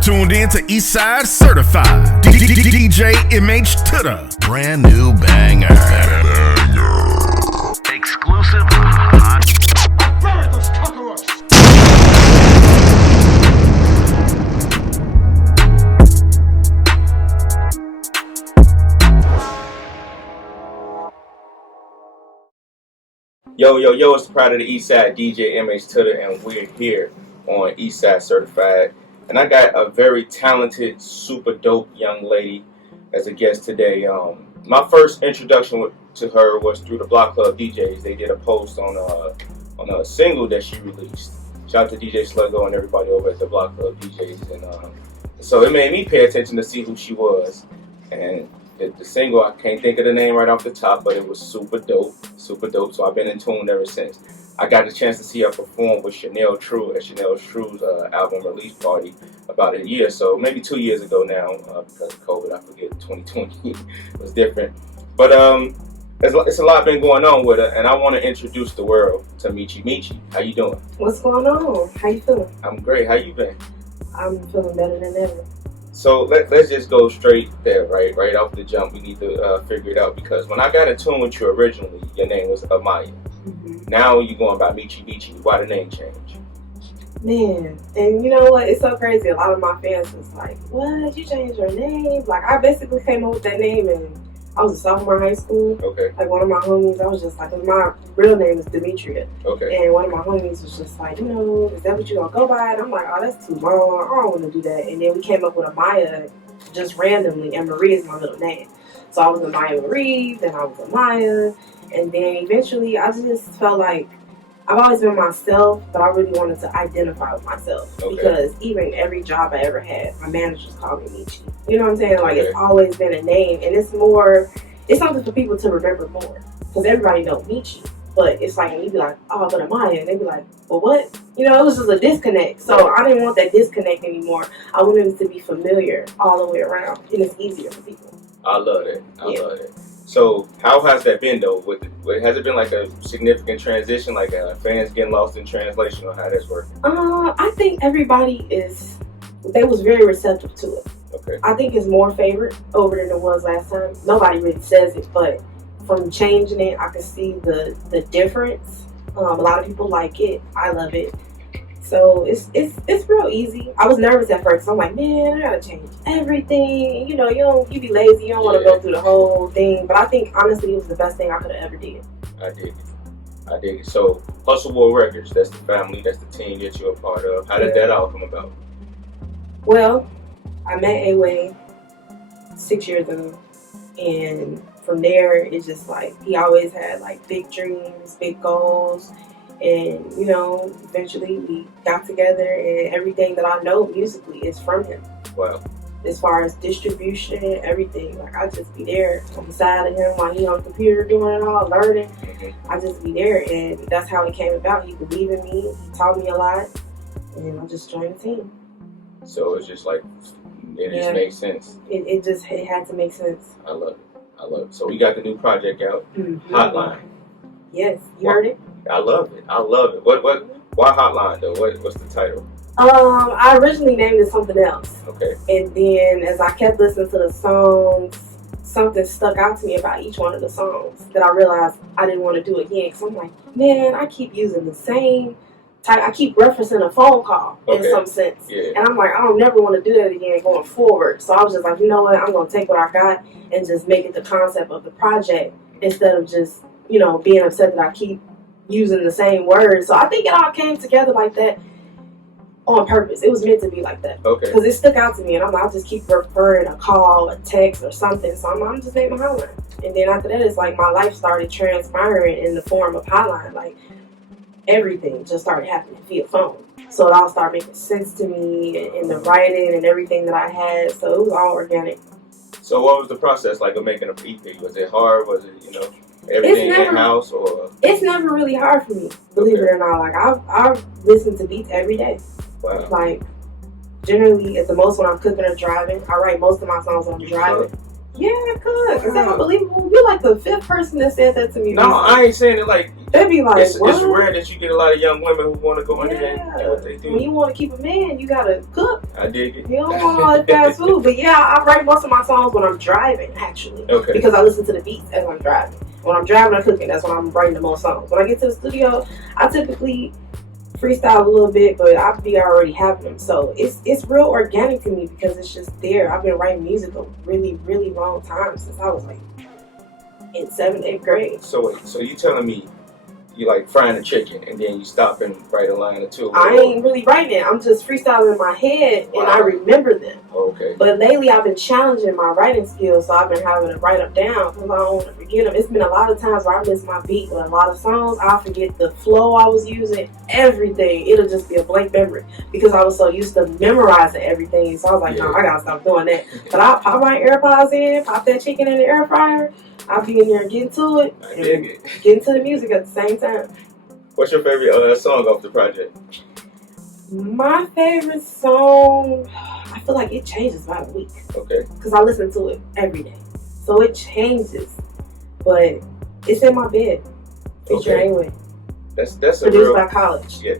tuned in to Eastside Certified. DJ MH to the brand new banger. Exclusive hot. Burn those conquerors! Yo, it's the Pride of the Eastside, DJ MH Tutter, and we're here on Eastside Certified. And I got a very talented, super dope young lady as a guest today. My first introduction to her was through the Block Club DJs. They did a post on a single that she released. Shout out to DJ Sluggo and everybody over at the Block Club DJs. And so it made me pay attention to see who she was. And the single, I can't think of the name right off the top, but it was super dope. So I've been in tune ever since. I got the chance to see her perform with Chanel True at Chanel True's album release party about a year, so maybe 2 years ago now, because of COVID, I forget, 2020 was different. But it's a lot been going on with her, and I want to introduce the world to Michi Michi. How you doing? What's going on? How you feeling? I'm great. How you been? I'm feeling better than ever. So let's just go straight there, right off the jump. We need to figure it out, because when I got in tune with you originally, your name was Amaya. Mm-hmm. Now you're going by Michi Michi. Why the name change? Man, and you know what? It's so crazy. A lot of my fans was like, "What? You changed your name?" Like, I basically came up with that name, and I was a sophomore in high school. Okay. Like, one of my homies, I was just like, 'cause my real name is Demetria. Okay. And one of my homies was just like, is that what you gonna go by? And I'm like, oh, that's too long. I don't want to do that. And then we came up with Amaya just randomly, and Marie is my middle name. So I was Amaya Marie, then I was Amaya, and then eventually I just felt like I've always been myself, but I really wanted to identify with myself. Okay. Because even every job I ever had, my managers called me Michi. You know what I'm saying? Like, Okay. It's always been a name, and it's something for people to remember more. Because everybody knows Michi. But it's like, when you be like, oh, but Amaya, and they be like, well, what? You know, it was just a disconnect. So I didn't want that disconnect anymore. I wanted it to be familiar all the way around, and it's easier for people. I love it. I love it. So how has that been, though? Has it been like a significant transition, like fans getting lost in translation, or how that's working? I think everybody they was very receptive to it. Okay. I think it's more favored over than it was last time. Nobody really says it, but from changing it, I can see the difference. A lot of people like it. I love it. So it's real easy. I was nervous at first. I'm like, man, I gotta change everything. You know, you be lazy. You don't want to go through the whole thing. But I think honestly, it was the best thing I could have ever did. I dig it. So Hustle World Records, that's the family, that's the team that you're a part of. How did that all come about? Well, I met A-Way 6 years ago, and from there, it's just like he always had like big dreams, big goals. And, eventually we got together, and everything that I know musically is from him. Wow. As far as distribution, everything. Like, I just be there on the side of him while he on the computer doing it all, learning. Mm-hmm. I just be there, and that's how it came about. He believed in me, he taught me a lot, and I just joined the team. So it's just like, it just makes sense. It had to make sense. I love it. So we got the new project out, Mm-hmm. Hotline. Yes, you heard it? I love it. Why Hotline though? What's the title? I originally named it something else. Okay. And then as I kept listening to the songs, something stuck out to me about each one of the songs that I realized I didn't want to do again. Because I'm like, man, I keep using the same type. I keep referencing a phone call in some sense. Yeah. And I'm like, I don't never want to do that again going forward. So I was just like, you know what? I'm going to take what I got and just make it the concept of the project instead of just, being upset that I keep using the same words. So I think it all came together like that on purpose. It was meant to be like that. Okay. Because it stuck out to me, and I'm like, I'll just keep referring a call, a text, or something. So I'm just naming Hotline. And then after that, it's like my life started transpiring in the form of Hotline. Like, everything just started happening via phone. So it all started making sense to me in the writing and everything that I had. So it was all organic. So what was the process like of making a EP? Was it hard? Was it, everything in-house, or? It's never really hard for me, believe it or not. Like, I listen to beats every day. Wow. Like, generally, at the most when I'm cooking or driving, I write most of my songs when I'm driving. Yeah, I could. Is that unbelievable? You're like the fifth person that said that to me. No, I ain't saying it like They be like, It's what? rare that you get a lot of young women who want to go in there and do what they do. When you want to keep a man, you gotta cook. I dig it. You don't want all that fast food. But yeah, I write most of my songs when I'm driving, actually. Okay. Because I listen to the beats as I'm driving. When I'm driving or cooking, that's when I'm writing the most songs. When I get to the studio, I typically freestyle a little bit, but I be already having them. So it's real organic to me because it's just there. I've been writing music a really, really long time, since I was like in 7th, 8th grade. So you telling me you like frying a chicken and then you stop and write a line or two? I ain't really writing it. I'm just freestyling in my head, and I remember them. Okay. But lately, I've been challenging my writing skills, so I've been having to write them down because I don't want to forget them. It's been a lot of times where I miss my beat with a lot of songs. I forget the flow I was using, everything. It'll just be a blank memory because I was so used to memorizing everything. So I was like, no, I gotta stop doing that. But I'll pop my AirPods in, pop that chicken in the air fryer. I'll be in there getting to it, I dig it. getting to the music at the same time. What's your favorite song off the project? My favorite song, I feel like it changes by the week. Okay. Because I listen to it every day. So it changes. But it's in my bed. Feature Okay. Anyway. That's a Produced real. by College. Yeah.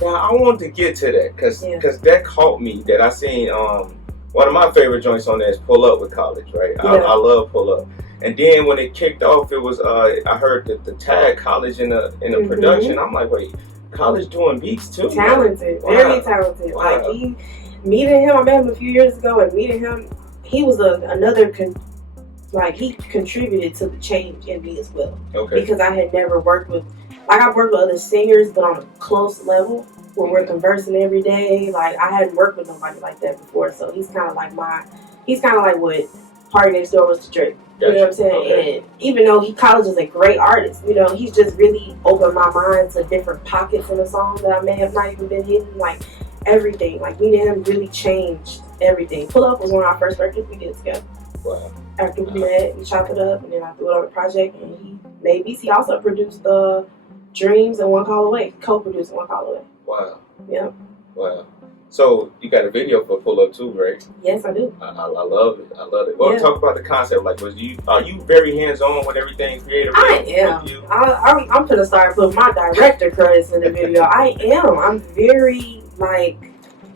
Now I wanted to get to that because that caught me. That I seen one of my favorite joints on there is Pull Up with College, right? Yeah. I love Pull Up. And then when it kicked off, it was I heard the tag College in the production. I'm like, wait, College doing beats too? Talented. Wow. Very talented. Wow. Like meeting him, I met him a few years ago, and meeting him, he was he contributed to the change in me as well. Okay. Because I had never worked with, I've worked with other singers, but on a close level where we're conversing every day. Like, I hadn't worked with nobody like that before, so he's kind of like what Party Next Door was to Drake. You know what I'm saying? Okay. And even though College is a great artist, you know, he's just really opened my mind to different pockets in the song that I may have not even been hitting. Like, everything. Like, meeting him really changed everything. Pull Up was one of our first records we did together. Wow. After we met, we chopped it up, and then I threw it on the project, and he made beats. He also produced Dreams and One Call Away, co-produced One Call Away. Wow. Yeah. Wow. So you got a video for Pull Up too, right? Yes, I do. I love it. I love it. Well, Yeah. talk about the concept. Like, are you very hands-on with everything creative? I am. I'm gonna start putting my director credits in the video. I am. I'm very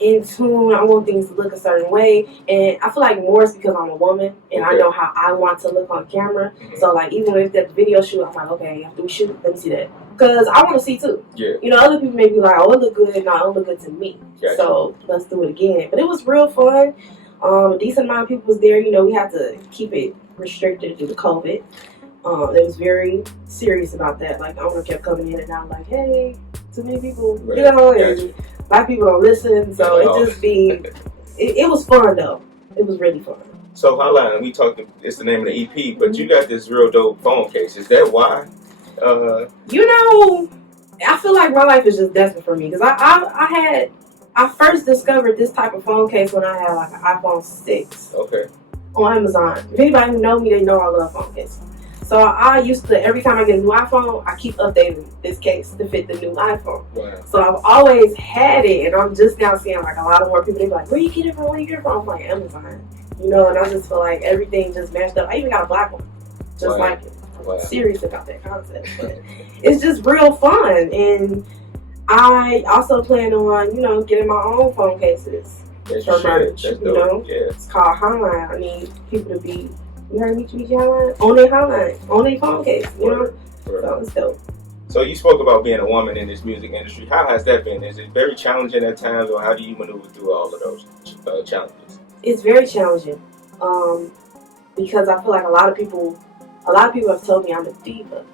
in tune. I want things to look a certain way, and I feel like more is because I'm a woman and I know how I want to look on camera. Mm-hmm. So even if that's video shoot, I'm like, okay, after we shoot, let me see that, because I want to see too. Yeah. You know, other people may be like, oh, it look good. No, it don't look good to me. Gotcha. So let's do it again. But it was real fun. A decent amount of people was there. You know, we had to keep it restricted due to COVID. They was very serious about that. Like, owner kept coming in and out like, hey, too many people, Right. you know, Gotcha. and a lot of people don't listen. So it just be, it was fun though. It was really fun. So Hotline, we talked. It's the name of the EP, but you got this real dope phone case. Is that why? You know, I feel like my life is just destined for me because I first discovered this type of phone case when I had like an iPhone 6 Okay. on Amazon. If anybody who know me, they know I love phone cases. So I used to, every time I get a new iPhone, I keep updating this case to fit the new iPhone. Wow. So I've always had it, and I'm just now seeing like a lot of more people. They be like, "Where you get it from? Where you get it from?" I'm like, Amazon, you know. And I just feel like everything just matched up. I even got a black one, just Wow. like it. Wow. Serious about that concept, but it's just real fun. And I also plan on, you know, getting my own phone cases That's for shit. merch. That's You dope. know, Yeah. it's called Hotline. I need people to be. You heard me, Hotline? On their hotline, on their phone case. You know, Right. so it's dope. So you spoke about being a woman in this music industry. How has that been? Is it very challenging at times, or how do you maneuver through all of those challenges? It's very challenging because I feel like a lot of people have told me I'm a diva.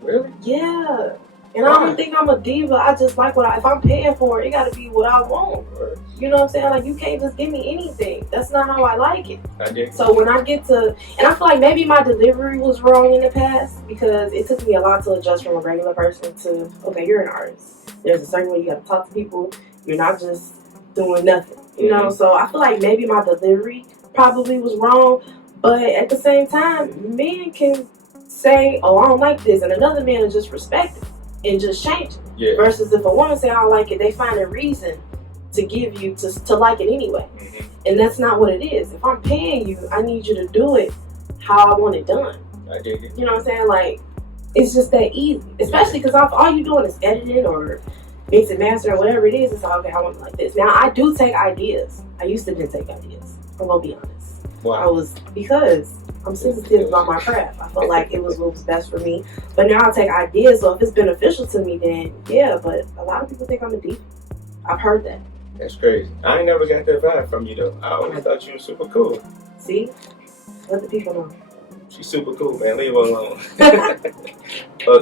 Really? Yeah, and I don't think I'm a diva. I just like if I'm paying for it, it got to be what I want. Right. You know what I'm saying? Like, you can't just give me anything. That's not how I like it. I did. So when I get to, and I feel like maybe my delivery was wrong in the past because it took me a lot to adjust from a regular person to, okay, you're an artist. There's a certain way you got to talk to people. You're not just doing nothing, you know? So I feel like maybe my delivery probably was wrong, but at the same time, men can say, oh, I don't like this, and another man will just respect it and just change it. Yeah. Versus if a woman say, I don't like it, they find a reason to give you to like it anyway. Mm-hmm. And that's not what it is. If I'm paying you, I need you to do it how I want it done. I dig it. You know what I'm saying? Like, it's just that easy. Especially because all you doing is editing or mix and master or whatever it is. It's like, okay, I want it like this. Now I do take ideas. I used to didn't take ideas. I'm gonna be honest. Wow. Because I'm sensitive about my craft. I felt like it was what was best for me. But now I take ideas, so if it's beneficial to me, then yeah. But a lot of people think I'm a diva. I've heard that. That's crazy. I ain't never got that vibe from you though. I always thought you were super cool. See? Let the people know. She's super cool, man. Leave her alone.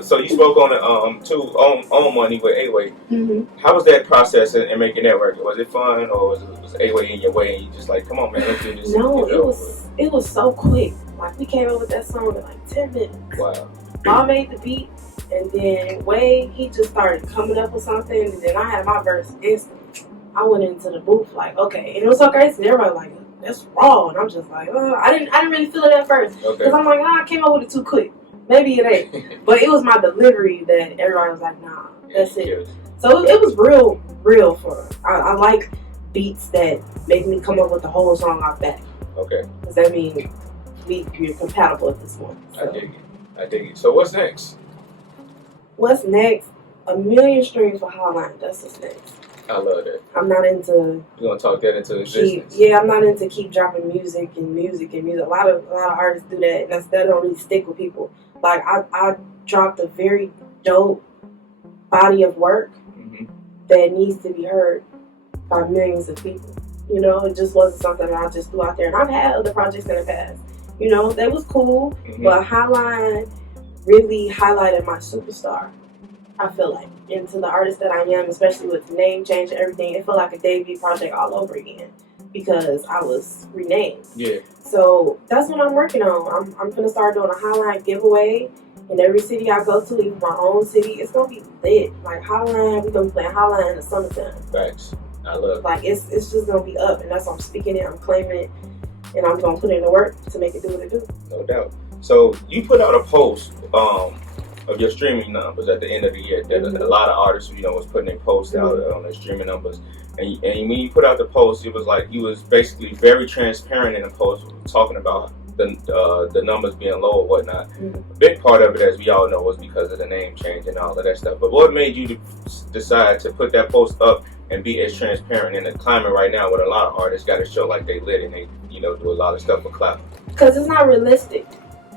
So you spoke on the on money with A-Way. Mm-hmm. How was that process in making that work? Was it fun, or was A-Way in your way? And you just like, come on, man, let's do this. No, it was so quick. Like we came up with that song in like 10 minutes. Wow. I made the beat, and then Wade, he just started coming up with something, and then I had my verse instantly. I went into the booth like, okay, and it was so crazy. Everybody like, that's raw, and I'm just like, I didn't really feel it at first, because I'm like, I came up with it too quick. Maybe it ain't, but it was my delivery that everybody was like, nah, that's it. So it was real fun. I like beats that make me come up with the whole song off that. Okay. Because that means we're compatible at this point. So. I dig it. So what's next? What's next? 1 million streams for Hotline. That's what's next. I love that. I'm not into. You're gonna talk that into existence. I'm not into keep dropping music. A lot of artists do that, and that don't really stick with people. Like I dropped a very dope body of work that needs to be heard by millions of people. You know, it just wasn't something that I just threw out there. And I've had other projects in the past. You know, that was cool, but Hotline really highlighted my superstar. I feel like, into the artist that I am, especially with the name change and everything, it felt like a debut project all over again because I was renamed. Yeah. So that's what I'm working on. I'm gonna start doing a Hotline giveaway in every city I go to, even my own city. It's gonna be lit. Like Hotline, we're gonna be playing Hotline in the summertime. Facts. I love it. Like it's just gonna be up, and that's why I'm speaking it. I'm claiming it, and I'm gonna put in the work to make it do what it do. No doubt. So you put out a post of your streaming numbers at the end of the year. That a lot of artists, was putting their posts out on their streaming numbers. And when you put out the post, it was like you was basically very transparent in the post, talking about the numbers being low or whatnot. A big part of it, as we all know, was because of the name change and all of that stuff. But what made you decide to put that post up and be as transparent in the climate right now, where a lot of artists got to show like they lit and they do a lot of stuff for clout? Because it's not realistic.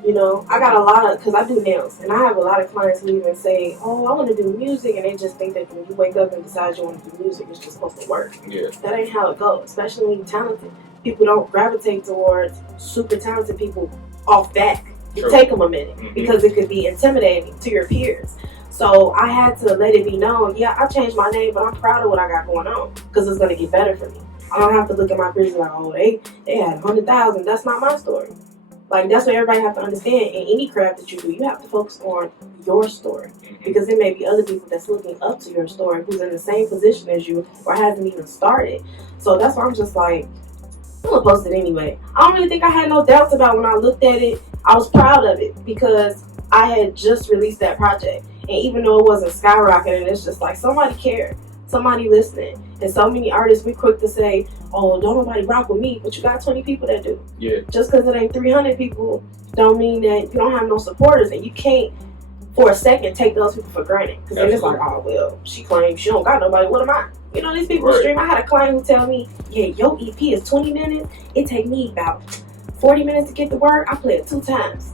I got a lot of, because I do nails, and I have a lot of clients who even say, oh, I want to do music, and they just think that when you wake up and decide you want to do music, it's just supposed to work. Yeah. That ain't how it goes, especially when you're talented. People don't gravitate towards super talented people off back. It take them a minute, because it could be intimidating to your peers. So I had to let it be known, I changed my name, but I'm proud of what I got going on, because it's going to get better for me. I don't have to look at my peers like, oh, they had 100,000. That's not my story. Like, that's what everybody has to understand. In any craft that you do, you have to focus on your story. Because there may be other people that's looking up to your story who's in the same position as you or hasn't even started. So that's why I'm just like, I'm going to post it anyway. I don't really think I had no doubts about when I looked at it. I was proud of it because I had just released that project. And even though it wasn't skyrocketing, it's just like somebody cared. Somebody listening. And so many artists, we quick to say, oh, don't nobody rock with me, but you got 20 people that do. Yeah. Just because it ain't 300 people don't mean that you don't have no supporters, and you can't for a second take those people for granted. Because then it's like, oh, well, she claims she don't got nobody, what am I? These people stream. I had a client who tell me, yeah, your EP is 20 minutes. It take me about 40 minutes to get to work. I play it 2 times.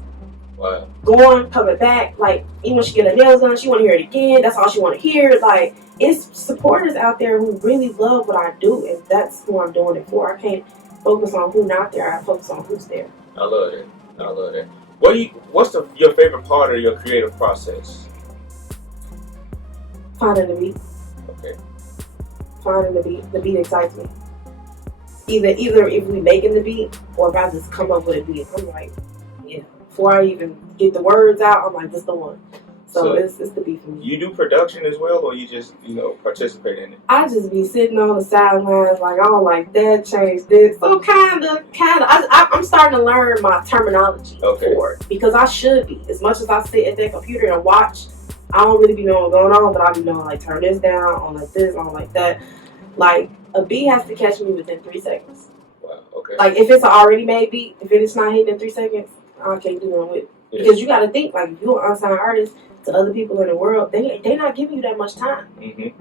Wow. Going, coming back, like, even when she get her nails done, she want to hear it again. That's all she want to hear. Like, it's supporters out there who really love what I do, and that's who I'm doing it for. I can't focus on who's not there. I focus on who's there. I love it. What's your favorite part of your creative process? Finding the beat. Okay. Finding the beat. The beat excites me. Either if we making the beat or if I just come up with a beat, I'm like, yeah. Before I even get the words out, I'm like, this the one. So it's the beat for me. You do production as well, or you just participate in it? I just be sitting on the sidelines like, I don't like that, change this. So kind of. I'm starting to learn my terminology for it, because I should be. As much as I sit at that computer and watch, I don't really be knowing what's going on, but I be knowing like turn this down, on like this, on like that. Like a beat has to catch me within 3 seconds. Wow. Okay. Like if it's an already made beat, if it's not hitting in 3 seconds, I can't do nothing with it. Yeah. Because you got to think, like, if you're an unsigned artist to other people in the world, they not giving you that much time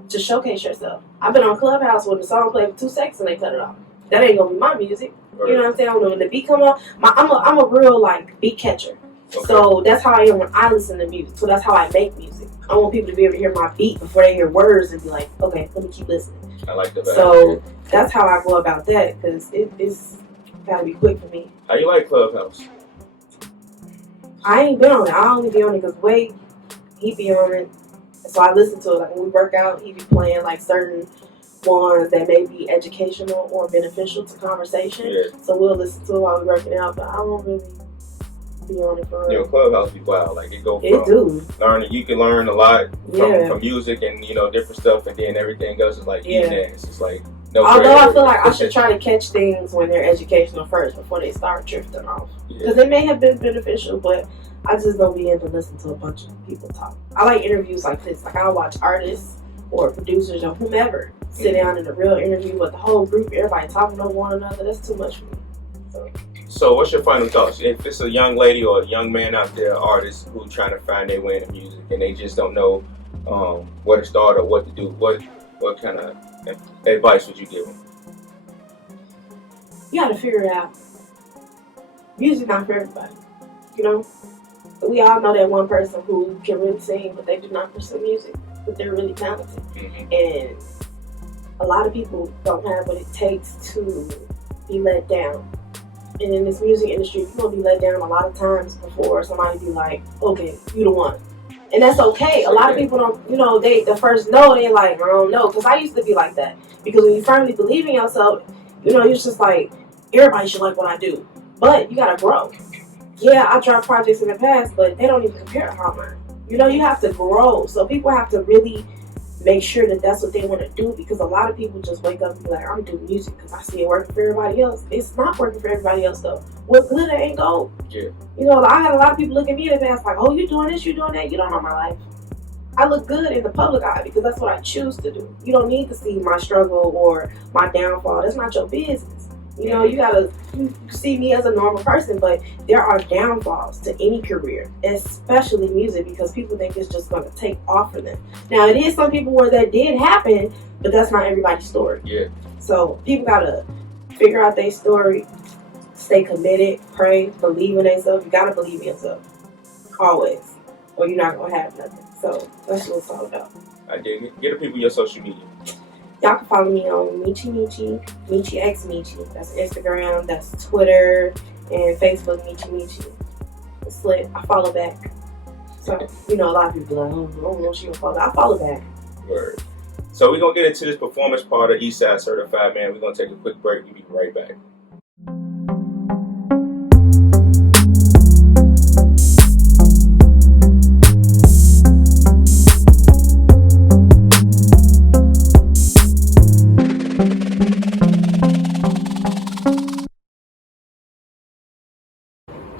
to showcase yourself. I've been on Clubhouse when the song played for 2 seconds and they cut it off. That ain't gonna be my music. Right. You know what I'm saying? When the beat come on, I'm a real like beat catcher. Okay. So that's how I am when I listen to music. So that's how I make music. I want people to be able to hear my beat before they hear words and be like, okay, let me keep listening. I like that. So that's how I go about that, because it's gotta be quick for me. How you like Clubhouse? I ain't been on it. I only be on it because Wade, he be on it. So I listen to it. Like when we work out, he be playing like certain ones that may be educational or beneficial to conversation. Yeah. So we'll listen to it while we're working out, but I won't really be on it for real. You know, Clubhouse be wild. Like it go from It do. learning. You can learn a lot Yeah. from music and different stuff, and then everything else is like Yeah. dance. It's like no. Although gray I area. feel like I should try to catch things when they're educational first before they start drifting off. Yeah. Because they may have been beneficial, but I just don't be able to listen to a bunch of people talk. I like interviews like this. Like I'll watch artists or producers or whomever sit down in a real interview with the whole group, everybody talking over one another. That's too much for me. So what's your final thoughts? If it's a young lady or a young man out there, artist who trying to find their way in music and they just don't know where to start or what to do, what kind of advice would you give them? You gotta figure it out. Music's not for everybody. You know? We all know that one person who can really sing, but they do not pursue music, but they're really talented. Mm-hmm. And a lot of people don't have what it takes to be let down. And in this music industry, you're gonna be let down a lot of times before somebody be like, okay, you the one. And that's okay. A lot of people don't, they the first no, they're like, I don't know. Because I used to be like that. Because when you firmly believe in yourself, you're just like, everybody should like what I do. But you gotta grow. Yeah, I dropped projects in the past, but they don't even compare to how mine. You have to grow. So people have to really make sure that that's what they want to do, because a lot of people just wake up and be like, I'm doing music because I see it working for everybody else. It's not working for everybody else though. What glitter ain't gold. Yeah. I had a lot of people look at me in the past like, oh, you doing this, you doing that. You don't know my life. I look good in the public eye because that's what I choose to do. You don't need to see my struggle or my downfall. That's not your business. You see me as a normal person, but there are downfalls to any career, especially music, because people think it's just going to take off for them. Now, it is some people where that did happen, but that's not everybody's story. Yeah. So people got to figure out their story, stay committed, pray, believe in themselves. You got to believe in yourself, always, or you're not going to have nothing. So that's what it's all about. I dig it. Get the people your social media. Y'all can follow me on Michi X Michi. That's Instagram, that's Twitter, and Facebook, Michi. It's lit. I follow back. So, a lot of people are like, I don't know if she gonna follow. I follow back. Word. So we're going to get into this performance part of Eastside Certified, man. We're going to take a quick break. We'll be right back.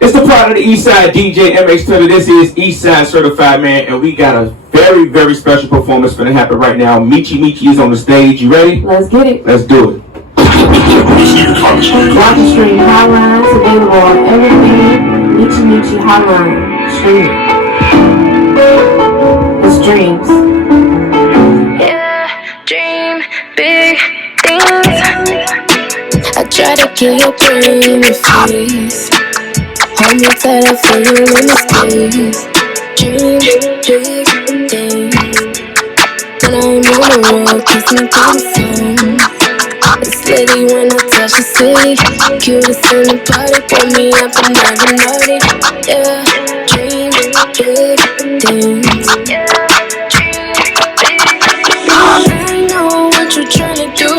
It's the part of the Eastside DJ MH Tutter. This is Eastside Certified, man, and we got a very, very special performance going to happen right now. Michi is on the stage. You ready? Let's get it. Let's do it. Watch and stream Hotlines available on everything. Michi Hotline. Stream. It's dreams. Yeah, dream big things. I try to kill your brain with face. Hold me tight, I feel you in the space. Dream big things. When I'm in the world, kissing to the sun. It's litty when I touch the city. Cutest in the party, pull me up and I'm naughty. Yeah, dream big things. I know what you're trying to do.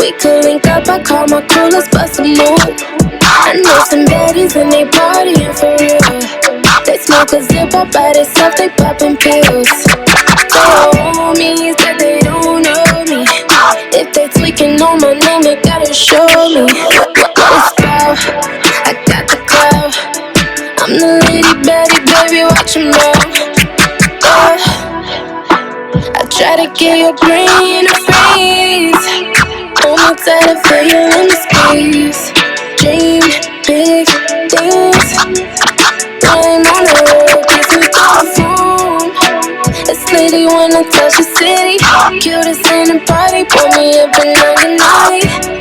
We could link up, I call my crew, let's bust a move. I know some baddies and they partying for real. They smoke a zip up by themselves, they popping pills. They homies that they don't know me. If they tweaking on my name, they gotta show me what it's about. I got the clout. I'm the lady baddie, baby, watch 'em out. I try to get your brain to freeze. Hold me tight, I feel you in the space. Dream big things. When I'm pretty when I touch the city. Cutest in the party, pull me up and I get naughty.